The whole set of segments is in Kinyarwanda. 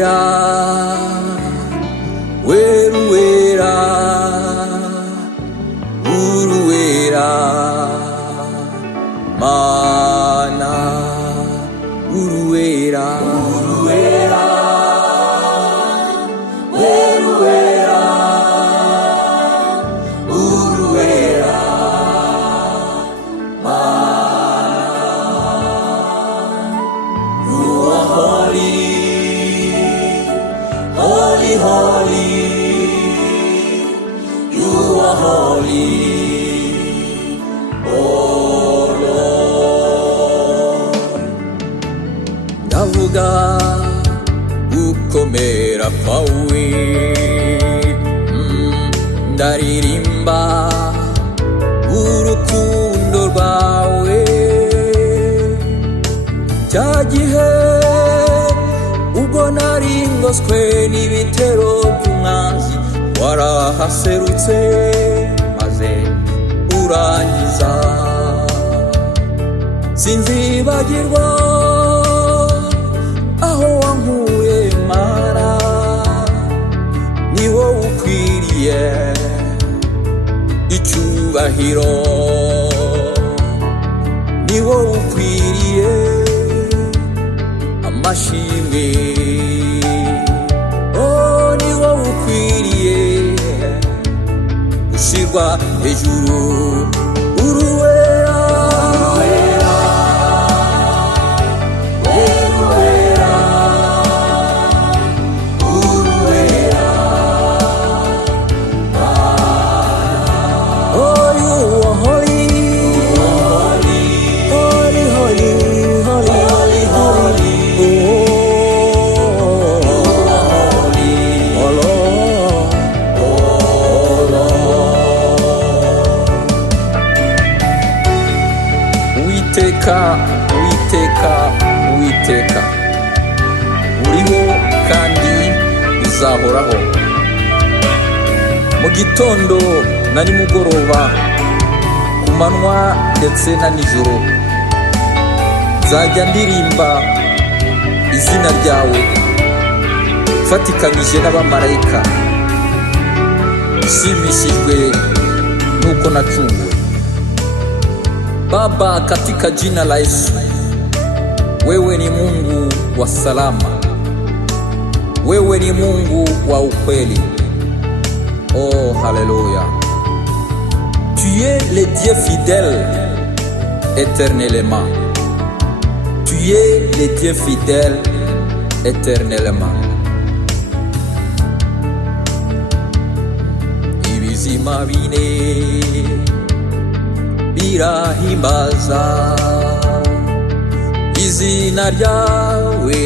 Weruwera, weruwera, uruwera, Mana, uruwera, uruwera, weruwera, uruwera, Mana, you are holy, holy, holy, you are holy. Ndavuga gukomera kwawe, ndaririmba urukundo rwawe. Cya gihe ubwo nari ngoswe n'ibitero by'umwanzi, warahaserutse maze urangiza. Sinzibagirwa aho wankuye Mana, ni wowe ukwiriye icyubahiro, ni wowe ukwiriye amashimwe, oh ni wowe ukwiriye gushirwa hejuru. Uruwera, Uwiteka, Uwiteka, uriho kandi uzahoraho. Mu gitondo na nimugoroba, ku manywa ndetse na nijoro, nzajya ndirimba izina ryawe fatikanyije n'abamarayika, nshimishijwe nuko nacunguwe. Baba, katika jina la Yesu, wewe ni Mungu wa salama, wewe ni Mungu wa ukweli. Oh, haleluya. Tu es le Dieu fidèle éternellement. Tu es le Dieu fidèle éternellement. Ibizima bine birahimbaza izina ryawe,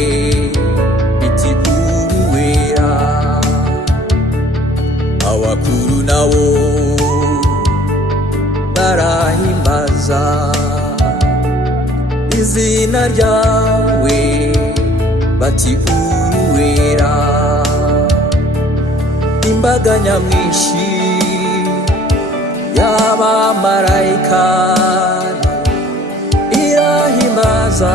biti uruwera. Abakuru nabo barahimbaza izina ryawe, bati uruwera. Imbaga nyamwinshi y'abamarayika irahimbaza